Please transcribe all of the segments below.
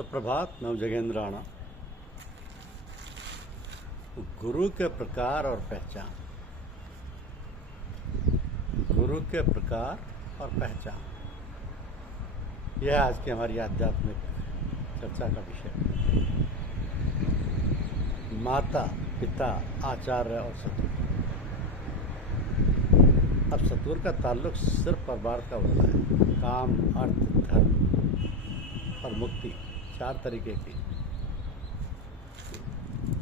सुप्रभात नवजगेंद्राणा। गुरु के प्रकार और पहचान। गुरु के प्रकार और पहचान, यह आज की हमारी आध्यात्मिक चर्चा का विषय। माता, पिता, आचार्य और सतगुरु। अब सतगुरु का ताल्लुक सिर्फ परमार्थ का होता है। काम, अर्थ, धर्म और मुक्ति, चार तरीके की।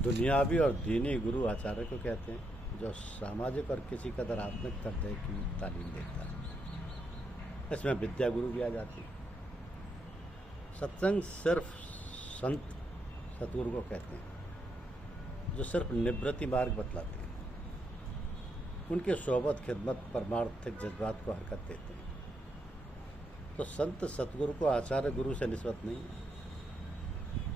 दुनियावी और दीनी गुरु आचार्य को कहते हैं, जो सामाजिक और किसी कदर आत्मिक दर्जे की तालीम देता है। इसमें विद्या गुरु भी आ जाती है। सत्संग सिर्फ संत सतगुरु को कहते हैं, जो सिर्फ निवृत्ति मार्ग बतलाते हैं। उनके सोबत, खिदमत, परमार्थिक जज्बात को हरकत देते हैं। तो संत सतगुरु को आचार्य गुरु से निस्बत नहीं है,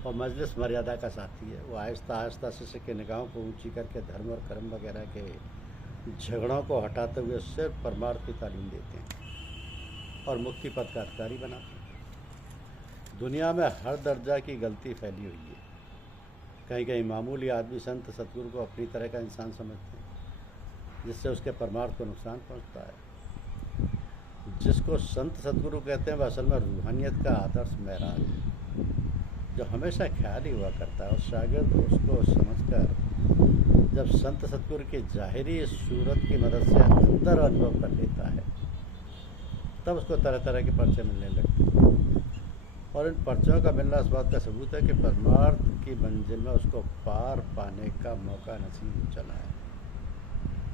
और मजलिस मर्यादा का साथी है। वो आहिस्ता आहिस्ता शिष्य के निगाहों को ऊंची करके धर्म और कर्म वगैरह के झगड़ों को हटाते हुए सिर्फ परमार्थ की तालीम देते हैं और मुक्ति पद का अधिकारी बनाते हैं। दुनिया में हर दर्जा की गलती फैली हुई है। कहीं कहीं मामूली आदमी संत सतगुरु को अपनी तरह का इंसान समझते हैं, जिससे उसके परमार्थ को नुकसान पहुंचता है। जिसको संत सतगुरु कहते हैं, वह असल में रूहानियत का आदर्श महराज है, जो हमेशा ख्याल ही हुआ करता है। और शागिर्द उसको समझकर जब संत सतगुरु की जाहिरी सूरत की मदद से अंदर अनुभव कर लेता है, तब उसको तरह तरह के पर्चे मिलने लगते हैं। और इन पर्चों का मिलना इस बात का सबूत है कि परमार्थ की मंजिल में उसको पार पाने का मौका नसीब हो चला है।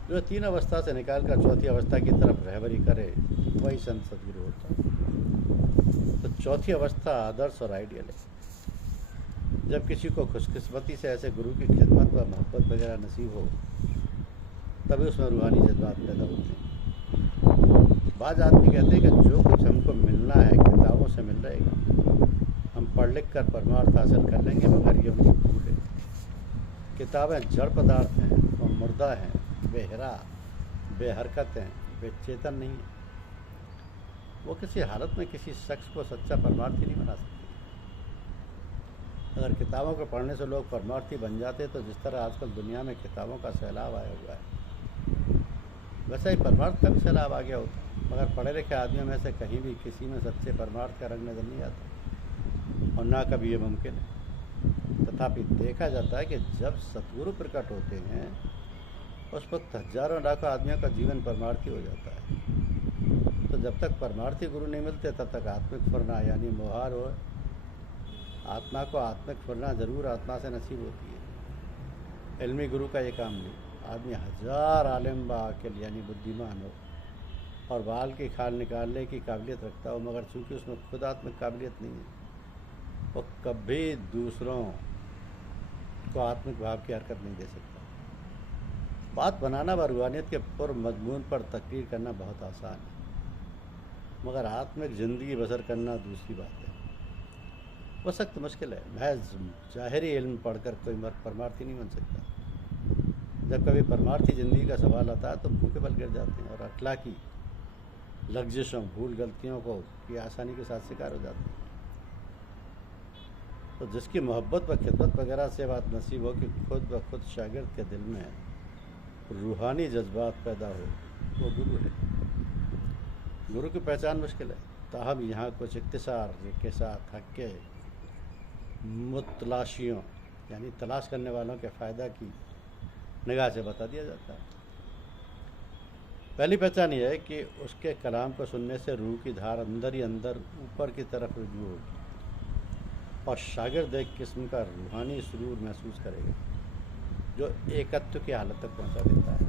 जो तीन अवस्था से निकालकर चौथी अवस्था की तरफ रहबरी करे, वही संत सतगुरु होता है। तो चौथी अवस्था आदर्श और आइडियल है। जब किसी को खुशकिस्मती से ऐसे गुरु की खिदमत व मोहब्बत वगैरह नसीब हो, तभी उसमें रूहानी जज्बात पैदा होते हैं। बाज़ आदमी कहते हैं कि जो कुछ हमको मिलना है किताबों से मिल रहेगा, हम पढ़ लिख कर परमार्थ हासिल कर लेंगे, मगर ये उनकी भूल है। किताबें जड़ पदार्थ हैं और मुर्दा हैं, बेहरा, बेहरकत हैं, बेचेतन नहीं है। वो किसी हालत में किसी शख्स को सच्चा परमार्थी नहीं बना सकती। अगर किताबों को पढ़ने से लोग परमार्थी बन जाते, तो जिस तरह आजकल दुनिया में किताबों का सैलाब आया हुआ है, वैसा ही परमार्थ का भी सैलाब आ गया होता। मगर पढ़े लिखे आदमियों में से कहीं भी किसी में सच्चे परमार्थ का रंग नजर नहीं आता, और ना कभी ये मुमकिन है। तथापि देखा जाता है कि जब सतगुरु प्रकट होते हैं, उस वक्त हजारों लाखों आदमियों का जीवन परमार्थी हो जाता है। तो जब तक परमार्थी गुरु नहीं मिलते, तब तक आत्मिक फुरना यानी मोहार हो। आत्मा को आत्मिक फुरना जरूर आत्मा से नसीब होती है। इल्मी गुरु का ये काम नहीं। आदमी हजार आलिम बाकिल यानी बुद्धिमान हो और बाल की खाल निकालने की काबिलियत रखता हो, मगर चूँकि उसमें खुद आत्मिक काबिलियत नहीं है, वो कभी दूसरों को आत्मिक भाव की हरकत नहीं दे सकता। बात बनाना व रूहानियत के पूर्व मजमून पर तकरीर करना बहुत आसान है, मगर आत्मिक ज़िंदगी बसर करना दूसरी बात है। वह सख्त मुश्किल है। महज जाहिरी इल्म पढ़कर कोई परमार्थी नहीं बन सकता। जब कभी परमार्थी ज़िंदगी का सवाल आता है, तो भूखे बल गिर जाते हैं और अखलाकी लग्जिशों, भूल गलतियों को की आसानी के साथ शिकार हो जाते हैं। तो जिसकी मोहब्बत व खिदमत वगैरह से बात नसीब हो कि खुद ब खुद शागिर्द के दिल में रूहानी जज्बात पैदा हो, वो गुरु है। गुरु की पहचान मुश्किल है, ताहम यहाँ कुछ इख्तिसार के साथ हक के मुतलाशियों यानी तलाश करने वालों के फ़ायदा की निगाह से बता दिया जाता है। पहली पहचान यह है कि उसके कलाम को सुनने से रूह की धार अंदर ही अंदर ऊपर की तरफ रुजू होगी और शागिर्द एक किस्म का रूहानी सुरूर महसूस करेगा, जो एकत्व की हालत तक पहुंचा देता है।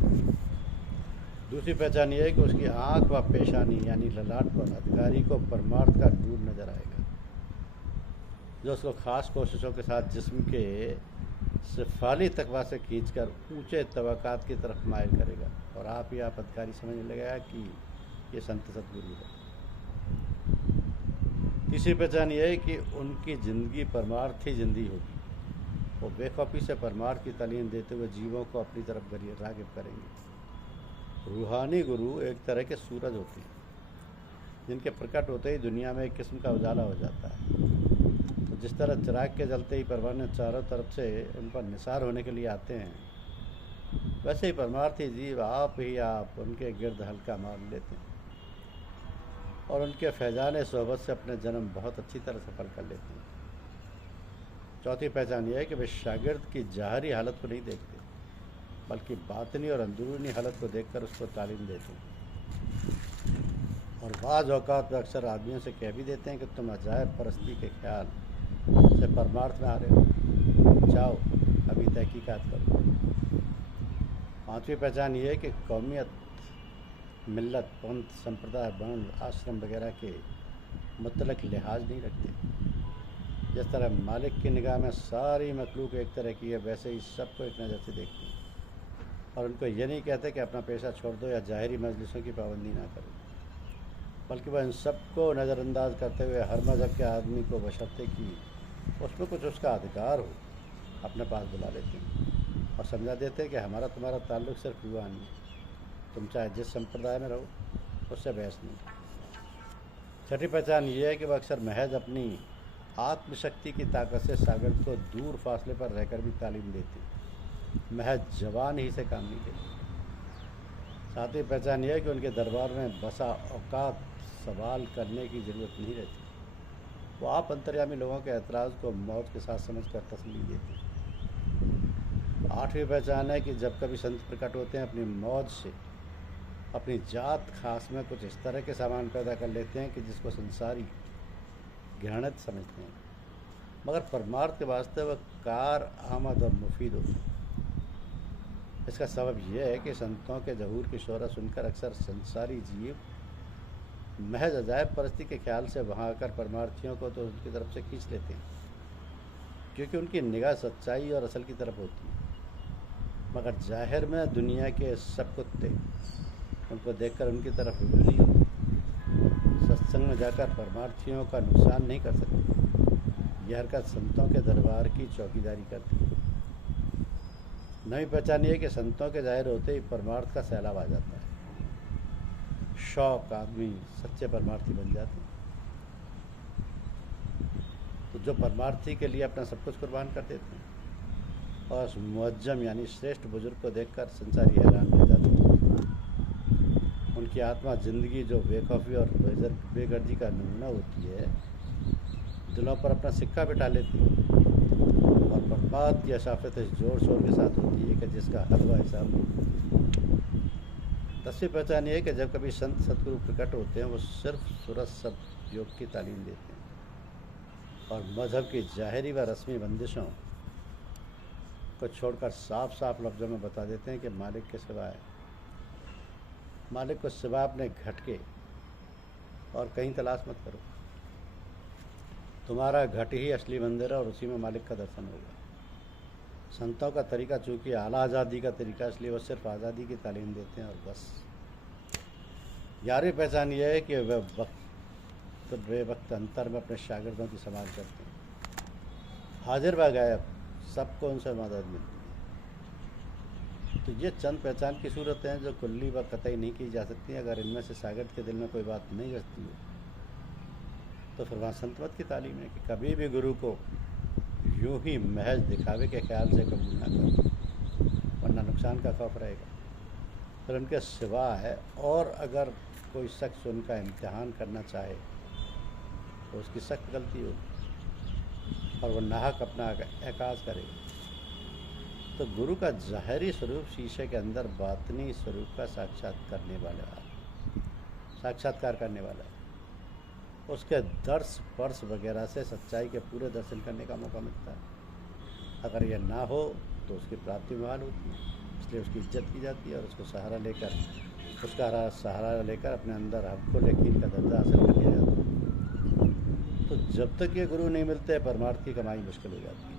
दूसरी पहचान यह है कि उसकी आँख व पेशानी यानी ललाट पर अधिकारी को परमार्थ का नूर नजर आएगा, जो उसको खास कोशिशों के साथ जिस्म के सिफाली तकवा से खींचकर ऊंचे तबकात की तरफ मायल करेगा, और आप ही आप अधिकारी समझने लगेगा कि ये संत सतगुरु है। तीसरी पहचान यह है कि उनकी ज़िंदगी परमार्थी ज़िंदगी होगी। वो बेखौफी से परमार्थ की तालीम देते हुए जीवों को अपनी तरफ राग़िब करेंगे। रूहानी गुरु एक तरह के सूरज होते हैं, जिनके प्रकट होते ही दुनिया में एक किस्म का उजाला हो जाता है। तो जिस तरह चिराग के जलते ही परमाणु चारों तरफ से उन पर निसार होने के लिए आते हैं, वैसे ही परमार्थी जीव आप उनके गिर्द हल्का मार लेते हैं और उनके फैजान सोहबत से अपने जन्म बहुत अच्छी तरह सफल कर लेते हैं। चौथी पहचान यह है कि वे शागिर्द की ज़ाहरी हालत को नहीं देखते, बल्कि बातनी और अंदरूनी हालत को देखकर उसको तालीम देते हैं। और बाज़ औक़ात वे अक्सर आदमियों से कह भी देते हैं कि तुम अजायब परस्ती के ख्याल से परमार्थ में आ रहे हो, जाओ अभी तहकीकात करो। पांचवी पहचान ये है कि कौमियत, मिल्लत, पंथ, संप्रदाय, वर्ण, आश्रम वगैरह के मुतलक लिहाज नहीं रखते। जिस तरह मालिक की निगाह में सारी मखलूक एक तरह की है, वैसे ही सबको एक नज़र से देखते हैं और उनको ये नहीं कहते कि अपना पेशा छोड़ दो या ज़ाहिरी मजलिसों की पाबंदी ना करो, बल्कि वह इन सबको नज़रअंदाज करते हुए हर मज़हब के आदमी को बशर्ते कि उसमें कुछ उसका अधिकार हो अपने पास बुला लेते हैं और समझा देते हैं कि हमारा तुम्हारा ताल्लुक़ सिर्फ रूहानी है, तुम चाहे जिस संप्रदाय में रहो उससे बहस नहीं। छठी पहचान ये है कि वह अक्सर महज अपनी आत्मशक्ति की ताकत से शागिर्द को दूर फासले पर रहकर भी तालीम देती, महज जवान ही से काम नहीं लेती। सातवीं पहचान यह है कि उनके दरबार में बसा औकात सवाल करने की ज़रूरत नहीं रहती, वो आप अंतर्यामी लोगों के एतराज़ को मौत के साथ समझकर तसल्ली देते हैं। आठवीं पहचान है कि जब कभी संत प्रकट होते हैं, अपनी मौज से अपनी जात खास में कुछ इस तरह के सामान पैदा कर लेते हैं कि जिसको संसारी घृणित समझते हैं, मगर परमार्थ के वास्ते वह कार आमद और मुफीद होते हैं। इसका सबब यह है कि संतों के ज़हूर की शोहरत सुनकर अक्सर संसारी जीव महज अजायब परस्ती के ख्याल से वहाँ आकर परमार्थियों को तो उनकी तरफ से खींच लेते हैं, क्योंकि उनकी निगाह सच्चाई और असल की तरफ होती है। मगर जाहिर में दुनिया के सब कुत्ते उनको देखकर उनकी तरफ रुझू नहीं होते। सत्संग में जाकर परमार्थियों का नुकसान नहीं कर सकते। यह हरकत संतों के दरबार की चौकीदारी करती है। नई पहचान ये है कि संतों के जाहिर होते ही परमार्थ का सैलाब आ जाता है। शौक आदमी सच्चे परमार्थी बन जाते हैं। तो जो परमार्थी के लिए अपना सब कुछ कुर्बान कर देते हैं और उस मुअज्जम यानी श्रेष्ठ बुजुर्ग को देखकर संसारी हैरान रह जाते हैं। उनकी आत्मा जिंदगी जो बेखौफी और बेगर्जी का नमूना होती है, दिलों पर अपना सिक्का बिठा लेती है और बर्बाद की अशाफत इस जोर शोर के साथ होती है कि जिसका हलवा हिसाब नहीं। 10वीं पहचान ये है कि जब कभी संत सतगुरु प्रकट होते हैं, वो सिर्फ सूरत सब योग की तालीम देते हैं और मज़हब की ज़ाहिरी व रस्मी बंदिशों को छोड़कर साफ साफ लफ्ज़ों में बता देते हैं कि मालिक के सिवाय, मालिक को सिवा अपने घट और कहीं तलाश मत करो। तुम्हारा घट ही असली मंदिर है और उसी में मालिक का दर्शन होगा। संतों का तरीका चूँकि आला आज़ादी का तरीका, इसलिए वो सिर्फ आज़ादी की तालीम देते हैं और बस। 11वीं पहचान ये है कि वह बेवक्त अंतर में अपने शागिर्दों की संभाल करते हैं। हाजिर व गायब सबको उनसे मदद मिलती है। तो ये चंद पहचान की सूरतें हैं जो कुल्ली व कतई नहीं की जा सकती। अगर इनमें से शागिर्द के दिल में कोई बात नहीं रचती हो तो फिर वहाँ संतमत की तालीम है कि कभी भी गुरु को यूं ही महज दिखावे के ख्याल से कबूल ना करो, वरना नुकसान का खौफ रहेगा। फिर उनके सिवा है और अगर कोई शख्स उनका इम्तिहान करना चाहे तो उसकी सख्त गलती होगी और वह नाहक अपना एकाज़ करेगा। तो गुरु का ज़ाहिरी स्वरूप शीशे के अंदर बातनी स्वरूप का साक्षात्कार करने वाला है। उसके दर्श पर्श वगैरह से सच्चाई के पूरे दर्शन करने का मौका मिलता है। अगर यह ना हो तो उसकी प्राप्ति मुहाल होती है, इसलिए उसकी इज्जत की जाती है और उसका सहारा लेकर अपने अंदर हक़ुल यकीन का दर्जा हासिल कर लिया जाता है। तो जब तक ये गुरु नहीं मिलते, परमार्थ की कमाई मुश्किल हो जाती है।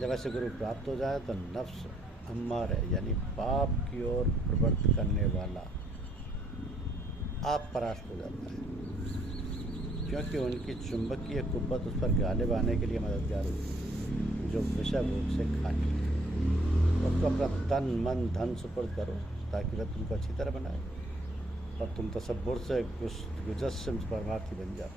जब ऐसे गुरु प्राप्त हो जाए तो नफ्स अम्मार है, यानी पाप की ओर प्रवृत्त करने वाला आप परास्त हो जाता है, क्योंकि उनकी चुंबकीय कुव्वत उस पर गालिब आने के लिए मददगार होती है, जो विषय भोग से खाती है। उसको अपना तन मन धन सुपुर्द करो ताकि वह तुमको अच्छी तरह बनाए और तुम तसब्बुर से गुजस्म परमार्थी बन जाओ।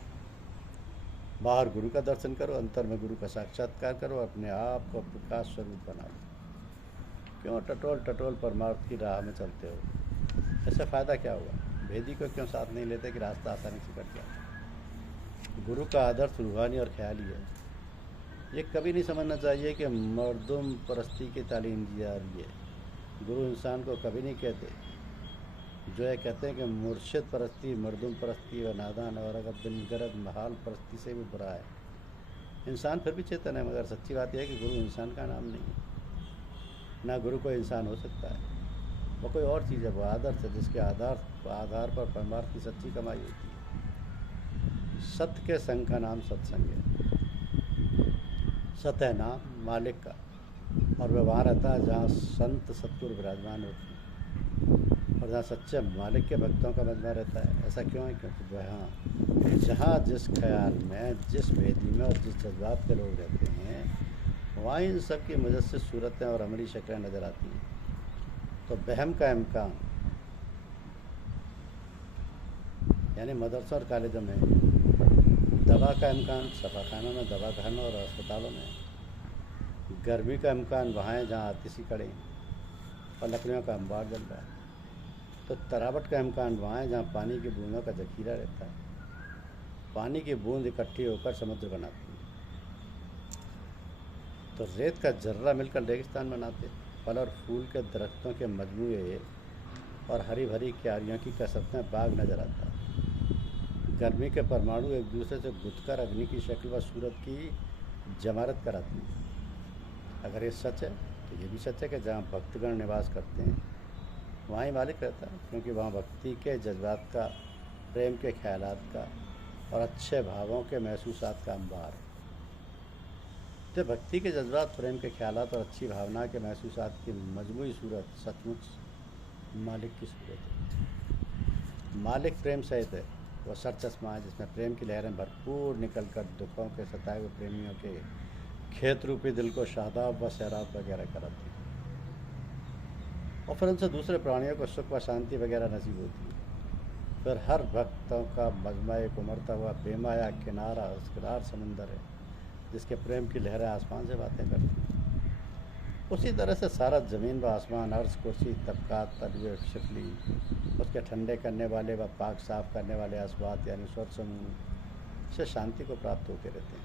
बाहर गुरु का दर्शन करो, अंतर में गुरु का साक्षात्कार करो, अपने आप को प्रकाश स्वरूप बनाओ। क्यों टटोल टटोल परमार्थ की राह में चलते हो? इससे फ़ायदा क्या हुआ? भेदी को क्यों साथ नहीं लेते कि रास्ता आसानी से कट जाए? गुरु का आदर्श रूहानी और ख्याली है। ये कभी नहीं समझना चाहिए कि मर्दुम परस्ती की तालीम दी जा रही है। गुरु इंसान को कभी नहीं कहते। जो ये कहते हैं कि मुर्शिद परस्ती मर्दुम परस्ती व नादान और अगर बिन गरज महाल परस्ती से भी बुरा है। इंसान फिर भी चेतन है, मगर सच्ची बात यह है कि गुरु इंसान का नाम नहीं है। ना गुरु कोई इंसान हो सकता है, वो कोई और चीज़ है। वो आदर्श है जिसके आधार पर परमार्थ की सच्ची कमाई होती है। सत्य के संग का नाम सत्संग है। सत्य है नाम मालिक का, और वह वहाँ रहता है जहाँ संत सतगुरु विराजमान होते हैं और जहाँ सच्चे मालिक के भक्तों का मजमा रहता है। ऐसा क्यों है? क्योंकि वहाँ जहाँ जिस ख्याल में, जिस भेदी में और जिस जज्बात के लोग रहते हैं, वहाँ इन सब की मुजस्सिद सूरतें और अमली शक्लें नज़र आती हैं। तो वहम का इम्कान, यानी मदरसों और कॉलेजों में दवा का इम्कान, शफाखानों में दवा खानों और अस्पतालों में। गर्मी का इम्कान वहाँ है जहाँ आतिशी कड़े और लकड़ियों का अंबार जल रहा है। तो तरावट का इम्कान वहाँ है जहाँ पानी की बूंदों का जखीरा रहता है। पानी की बूंद इकट्ठी होकर समुद्र बनाती है। तो रेत का जर्रा मिलकर रेगिस्तान बनाते। फल और फूल के दरख्तों के मजमूए और हरी भरी क्यारियों की कसरत में बाग नजर आता है। गर्मी के परमाणु एक दूसरे से गुथकर अग्नि की शक्ल व सूरत की जमारत कराती हैं। अगर ये सच है तो ये भी सच है कि जहाँ भक्तगण निवास करते हैं वहाँ ही मालिक रहता है, क्योंकि वहाँ भक्ति के जज्बात का, प्रेम के ख्यालात का और अच्छे भावों के महसूसात का अंबार है। तो भक्ति के जज्बात, प्रेम के ख्यालात और अच्छी भावना के महसूसात की मजमूई सूरत सचमुच मालिक की सूरत है। मालिक प्रेम सहित है। वह सर चश्मा है जिसमें प्रेम की लहरें भरपूर निकलकर दुखों के सताए हुए प्रेमियों के खेत रूपी दिल को शादाब व सैराब वगैरह कराती है, और फिर उनसे दूसरे प्राणियों को सुख व शांति वगैरह नसीब होती है। फिर हर भक्तों का मजमा एक उमड़ता हुआ बेमाया किनारा उसकरार समंदर है जिसके प्रेम की लहरें आसमान से बातें करती हैं। उसी तरह से सारा ज़मीन व आसमान, अर्ज़, कुर्सी, तबकात, तलवे, शिफली, उसके ठंडे करने वाले व पाक साफ करने वाले असबात यानी स्वर समूह से शांति को प्राप्त होते रहते हैं।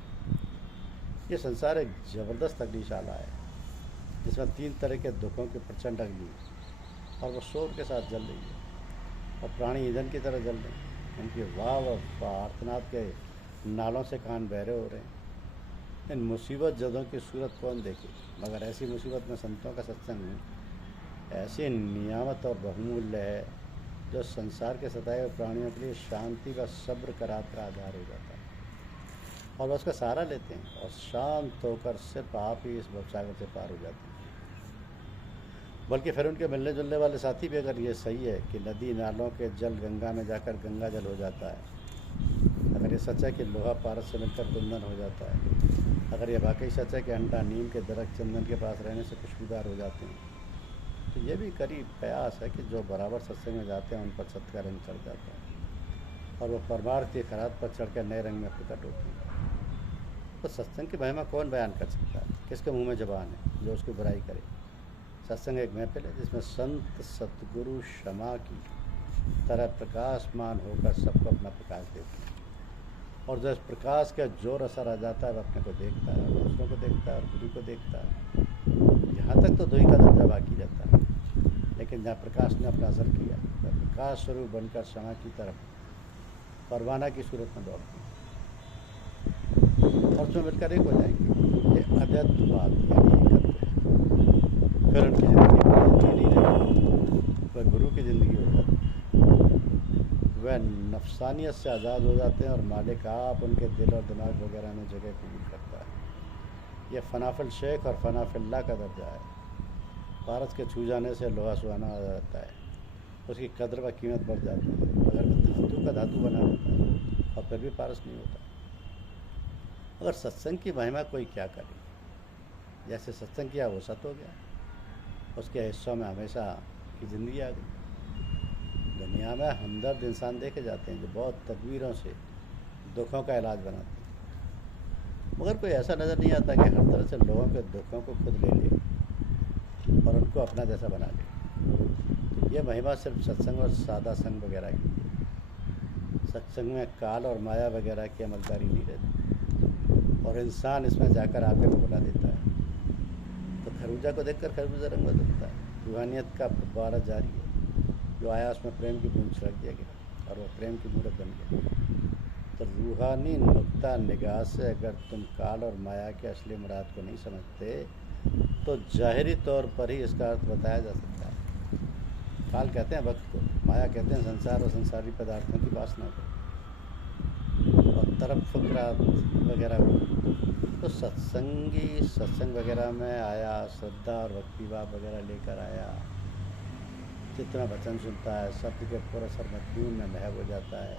ये संसार एक ज़बरदस्त अग्निशाला है जिसमें 3 तरह के दुखों की प्रचंड अग्नि और वो शोर के साथ जल रही है और प्राणी ईंधन की तरह जल रहे हैं। उनकी वाह व आर्तनाद के नालों से कान बहरे हो रहे हैं। इन मुसीबत जदों की सूरत कौन देखे, मगर ऐसी मुसीबत में संतों का सत्संग ऐसी नियामत और बहुमूल्य है जो संसार के सताए हुए प्राणियों के लिए शांति व सब्र का रात का आधार हो जाता है, और वह उसका सहारा लेते हैं और शांत होकर सिर्फ आप ही इस भवसागर से पार हो जाते हैं। बल्कि फिर उनके मिलने जुलने वाले साथी भी अगर ये सही है कि नदी नालों के जल गंगा में जाकर गंगा जल हो जाता है, अगर ये सच है कि लोहा पारस से मिलकर कुंदन हो जाता है, अगर ये वाकई सच है कि अंडा नीम के दरख्त चंदन के पास रहने से खुशबूदार हो जाते हैं, तो ये भी करीब प्रयास है कि जो बराबर सत्संग में जाते हैं उन पर सत्य का रंग चढ़ जाता है और वो परमार्थ की खरात पर चढ़कर नए रंग में प्रकट होती है। तो सत्संग की महिमा कौन बयान कर सकता है? किसके मुंह में ज़बान है जो उसकी बुराई करे? सत्संग एक महफिल है जिसमें संत सतगुरु क्षमा की तरह प्रकाशमान होकर सबको अपना प्रकाश देते हैं, और जो इस प्रकाश का जोर असर आ जाता है वह अपने को देखता है, दूसरों को देखता है और गुरु को देखता है। यहाँ तक तो दुई का दर्जा बाकी रहता है, लेकिन जहाँ प्रकाश ने अपना असर किया वह प्रकाश स्वरूप बनकर क्षमा की तरफ परवाना की सूरत में दौड़ती है और उसमें मिलकर एक हो जाएंगे। ये अद्वैतवाद यानी एकत्व है। फिर उनकी ज़िंदगी नहीं रहेगी, वह गुरु की ज़िंदगी हो जाती है। वह नफसानियत से आज़ाद हो जाते हैं और मालिक आप उनके दिल और दिमाग वगैरह में जगह कबूल करता है। यह फनाफिल शेख और फनाफिल्ला का दर्जा है। पारस के छू जाने से लोहा सुहाना आ जाता है, उसकी कदर व कीमत बढ़ जाती है, मगर वह धातु का धातु बना रहता है और फिर भी पारस नहीं होता। अगर सत्संग की महिमा कोई क्या करे, जैसे सत्संग किया वो सत हो गया, उसके हिस्सों में हमेशा की ज़िंदगी आ गई। दुनिया में हमदर्द इंसान देखे जाते हैं जो बहुत तदबीरों से दुखों का इलाज बनाते हैं, मगर कोई ऐसा नज़र नहीं आता कि हर तरह से लोगों के दुखों को खुद ले ले और उनको अपना जैसा बना ले। तो ये महिमा सिर्फ सत्संग और सादा संग वगैरह की है। सत्संग में काल और माया वगैरह की अमलदारी नहीं रहती और इंसान इसमें जाकर आपे को बुला देता है। तो खरबूजा को देखकर खरबूजा रंग बदलता है। रूहानियत का फव्वारा जारी है, जो आया उसमें प्रेम की बूंद छिड़क दिया गया और वह प्रेम की मूरत बन गया। तो रूहानी नुक्ता निगाह से अगर तुम काल और माया के असली मुराद को नहीं समझते तो जाहिरी तौर पर ही इसका अर्थ बताया जा सकता है। काल कहते हैं वक्त को, माया कहते हैं संसार और संसारी पदार्थों की वासना को, और तरफ फुकरात वगैरह को। तो सत्संग वगैरह में आया, श्रद्धा और भक्ति भाव वगैरह लेकर आया, जितना वचन सुनता है शब्द के पूरा सर मजबून में महव हो जाता है,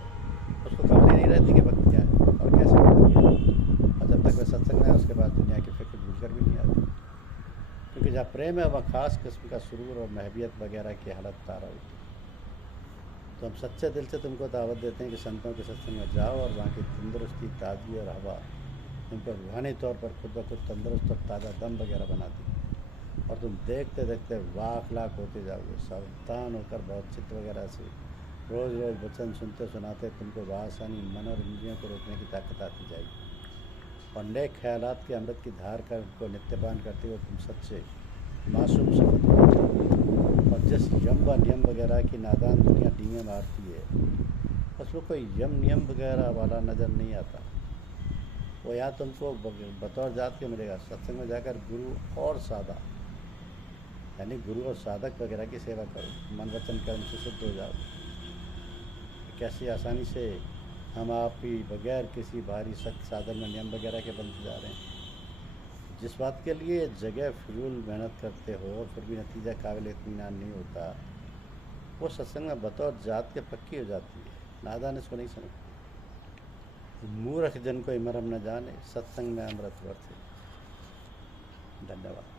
उसको खबर ही नहीं रहती कि वक्त क्या है और कैसे गुजर गया। और जब तक वह सत्संग में है उसके बाद दुनिया की फिक्र भूल कर भी नहीं आती, क्योंकि जहाँ प्रेम है वह खास किस्म का सुरूर और महवियत वगैरह की हालत तारा होती है। तो हम सच्चे दिल से तुमको दावत देते हैं कि संतों के सत्संग में जाओ और वहाँ की तंदुरुस्ती, ताजगी और हवा तुमको रूहानी तौर पर खुद ब खुद तंदुरुस्त और ताज़ा दम वगैरह बनाती है और तुम देखते देखते वाक लाख होते जाओगे। सावधान होकर बहुत चित्त वगैरह से रोज़ रोज़ वचन सुनते सुनाते तुमको बआसानी मन और इंद्रियों को रोकने की ताकत आती जाएगी और नेक ख्यालात के अमृत की धार कर उनको नित्यपान करते हुए तुम सच्चे मासूम शपथ होते। और जिस यम व नियम वगैरह की नादान दुनिया डींगे मारती है उसमें कोई यम नियम वगैरह वाला नज़र नहीं आता। वो यहाँ तुमको बतौर जात के मिलेगा। सत्संग में जाकर गुरु और सादा यानी गुरु और साधक वगैरह की सेवा करो, मन वचन कर्म से शुद्ध हो जाओ। कैसी आसानी से हम आप ही बगैर किसी भारी सख्त साधन में नियम वगैरह के बनते जा रहे हैं। जिस बात के लिए जगह फिजूल मेहनत करते हो फिर भी नतीजा काबिल इत्मीनान नहीं होता, वो सत्संग में बतौर जात के पक्की हो जाती है। नादान इसको नहीं समझते। मूर्ख जन को मरम न जाने, सत्संग में अमृत वर्ते। धन्यवाद।